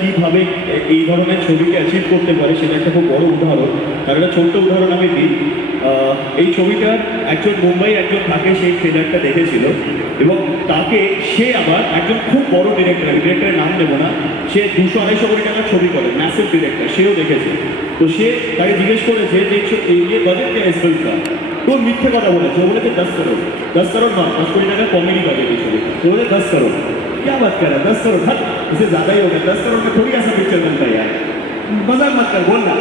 কীভাবে এই ধরনের ছবিকে অ্যাচিভ করতে পারে, সেটা একটা খুব বড় উদাহরণ। তার একটা ছোট্ট উদাহরণ আমি দিই। এই ছবিটার একজন মুম্বাই, একজন থাকে সেই ট্রেলারটা দেখেছিল এবং তাকে সে আবার একজন খুব বড় ডিরেক্টর ডিরেক্টরের নাম নেব না, সে দুশো আড়াইশো কোটি টাকার ছবি করে ম্যাসিভ ডিরেক্টর সেও দেখেছে। তো সে তাকে জিজ্ঞেস করেছে যে, এই বাজেট কে का तो মিথ্যে কথা বলেছে বলেছে, দশ করোড় দশ করোড় না দশ কোটি টাকা কমেডি বাজেট এই ছবি তো বলে দশ করোড় क्या बात कर रहा है दस करोड़ हट इसे ज्यादा ही हो गया दस करोड़ में थोड़ी ऐसा पिक्चर बनता है यार मजाक मत कर बोल ना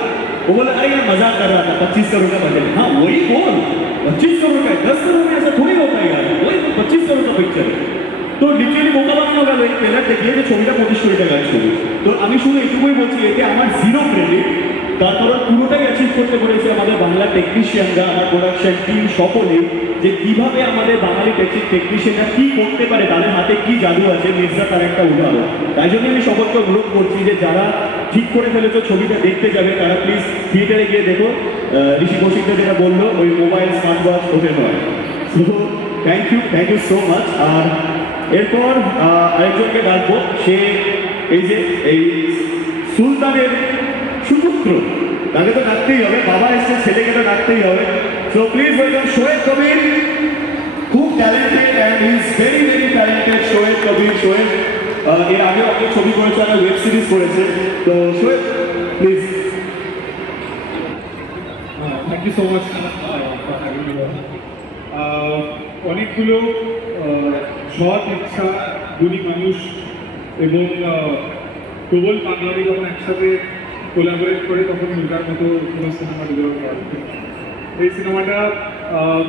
वो बोला अरे यार मजाक कर रहा था पच्चीस करोड़ का बजट हाँ वही बोल पच्चीस करोड़ का है दस करोड़ में ऐसा थोड़ी होता है यार वही तो पच्चीस करोड़ का पिक्चर है তো লিটারালি বোকা বানানো গেল এই ট্রেলার দেখিয়ে যে ছবিটা পঁচিশ কোটি টাকার ছবি তো আমি শুধু এটুকুই বলছি এতে আমার জিরো ক্রেডিট তার কারণ পুরোটাই অ্যাচিভ করতে পেরেছে আমাদের বাংলা টেকনিশিয়ানরা আমার প্রোডাকশন টিম সকলে, যে কীভাবে আমাদের বাঙালি টেকনিশিয়ানরা কি করতে পারে, তাদের হাতে কি জাদু আছে, মির্জা তার একটা উদাহরণ। তাই জন্য আমি সকলকে অনুরোধ করছি যে যারা ঠিক করে ফেলেছো, ছবিটা দেখতে যাবে, তারা প্লিজ থিয়েটারে গিয়ে দেখো। ঋষি কৌশিকটা যেটা বলল, ওই মোবাইল স্মার্ট ওয়াচ ওপেন হয়। So thank you thank you so much আর এরপর আরেকজনকে ডাকবো, সে এই যে, এই সুলতানের তাকে তো ডাকতেই হবে, বাবা এসছে, ছেলেকে তো ডাকতেই হবে। So please welcome Shoaib Kabir খুব talented and is very very talented Shoaib Kabir Shoaib এর আগেও আপনি ছবি করেছে আর ওয়েব সিরিজ করেছে তো Shoaib please thank you so much অনেকগুলো সৎ, ইচ্ছা, গুণী মানুষ এবং প্রবল বাঙালি যখন একসাথে কোলাবোরেট করে তখন মিটার মতো কোনো সিনেমা ডেভেলপ করা। এই সিনেমাটা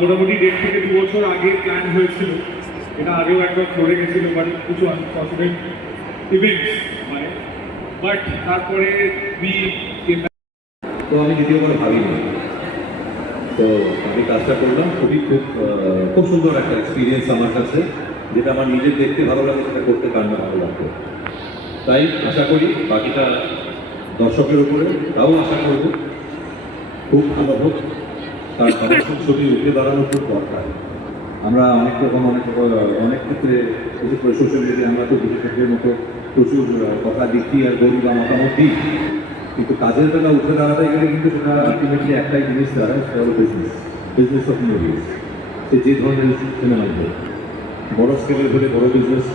মোটামুটি দেড় থেকে দু বছর আগে প্ল্যান হয়েছিল। এটা আগেও একবার করে গেছিল বাট কিছু আনফর্চুনেট ইভেন্টস মানে বাট তারপরে বি তো আমি দ্বিতীয়বার ভাবিনি। তো আমি কাজটা করলাম, খুবই খুব খুব সুন্দর একটা এক্সপিরিয়েন্স আমার কাছে, যেটা আমার নিজের দেখতে ভালো লাগে, সেটা করতে কার ভালো লাগতো। তাই আশা করি বাকিটা দর্শকের উপরে, তাও আশা করব, খুব ভালো হোক। তার সমস্ত ছবি উঠে দাঁড়ানোর খুব দরকার। আমরা অনেক রকম, অনেক অনেক ক্ষেত্রে বিশেষ করে সোশ্যাল মিডিয়া আমরা তো বিশেষজ্ঞের মতো প্রচুর কথা দেখি আর বলি বা মতামত দিই কিন্তু কাজের বেলা উঠে দাঁড়াতে গেলে কিন্তু সেটা আলটিমেটলি একটাই জিনিস দাঁড়ায়, সেটা হলো বিজনেস বিজনেস অফ মুভিজ সে যে ধরনের সিনেমাই হোক, বড় স্কেলের হলে বড় বিজনেস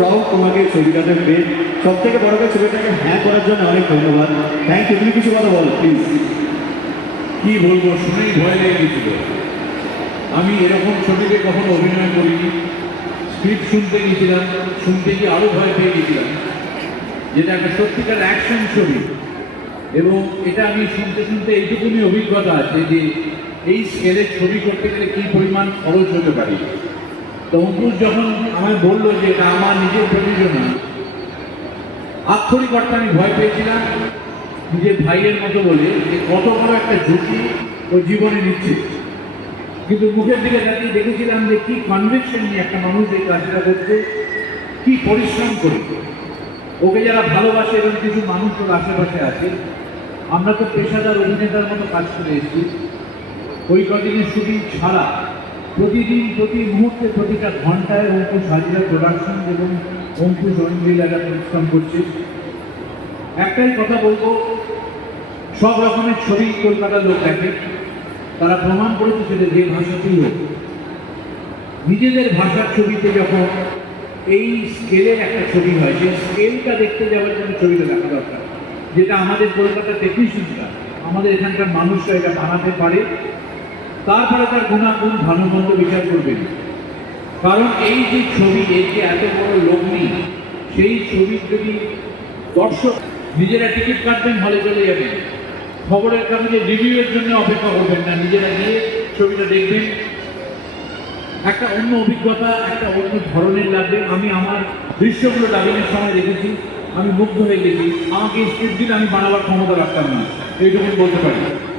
প্রাউড তোমাকে ছবিটাতে পেয়ে সব থেকে বড় ছবিটাকে হ্যাঁ করার জন্য অনেক ধন্যবাদ। থ্যাংক ইউ তুমি কিছু কথা বলো প্লিজ কি বলব, শুনেই ভয় লেগে গেছিল। আমি এরকম ছবিতে কখনো অভিনয় করিনি। স্ক্রিপ্ট শুনতে গেছিলাম, শুনতে গিয়ে আরও ভয় পেয়ে গেছিলাম। যেটা একটা সত্যিকার অ্যাকশন ছবি। এবং এটা আমি শুনতে শুনতে এইটুকুনি অভিজ্ঞতা আছে যে, এই স্কেলের ছবি করতে গেলে কী পরিমাণ খরচ হতে পারে? তো অঙ্কুশ যখন আমায় বলল যে এটা আমার নিজের প্রযোজনা আক্ষরিক অর্থে আমি ভয় পেয়েছিলাম, নিজের ভাইয়ের মতো বলে যে কত বড় একটা ঝুঁকি ও জীবনে নিচ্ছে। কিন্তু মুখের দিকে তাকিয়ে দেখেছিলাম যে কি কনভিকশন নিয়ে একটা মানুষ এই কাজটা করছে, কি পরিশ্রম করে। ওকে যারা ভালোবাসে এবং কিছু মানুষ ওর আশেপাশে আছে, আমরা তো পেশাদার অভিনেতার মতো কাজ করে এসেছি। ওই কদিনের শুটিং ছাড়া প্রতিদিন প্রতি মুহূর্তে প্রতিটা ঘন্টায় অঙ্কুশ হাজিরা প্রোডাকশন এবং অঙ্কুশ অঞ্জিলারা পরিশ্রম করছে। একটাই কথা বলব, সব রকমের ছবি কলকাতার লোক দেখে। তারা প্রমাণ করেছে সেটা যে ভাষাতেই হোক। নিজেদের ভাষার ছবিতে যখন এই স্কেলের একটা ছবি হয়, সেই স্কেলটা দেখতে যাওয়ার জন্য ছবিটা দেখা দরকার। যেটা আমাদের কলকাতার টেকনিশিয়ানরা আমাদের এখানকার মানুষরা এটা বানাতে পারে। তারপরে তার গুণাগুণ ভালো মন্দ বিচার করবেন কারণ এই যে ছবি এর যে এত বড় লগ্নি, সেই ছবির যদি দর্শক নিজেরা টিকিট কাটবেন, হলে চলে যাবেন। খবরের কাগজে রিভিউয়ের জন্য অপেক্ষা করবেন না, নিজেরা গিয়ে ছবিটা দেখবেন। একটা অন্য অভিজ্ঞতা, একটা অন্য ধরনের লাগবে। আমি আমার দৃশ্যগুলো ডাবিংয়ের সময় দেখেছি, আমি মুগ্ধ হয়ে গেছি। আমাকে স্ক্রিপ্ট দিলে আমি বানাবার ক্ষমতা রাখতাম না। এইটুকু বলতে পারি।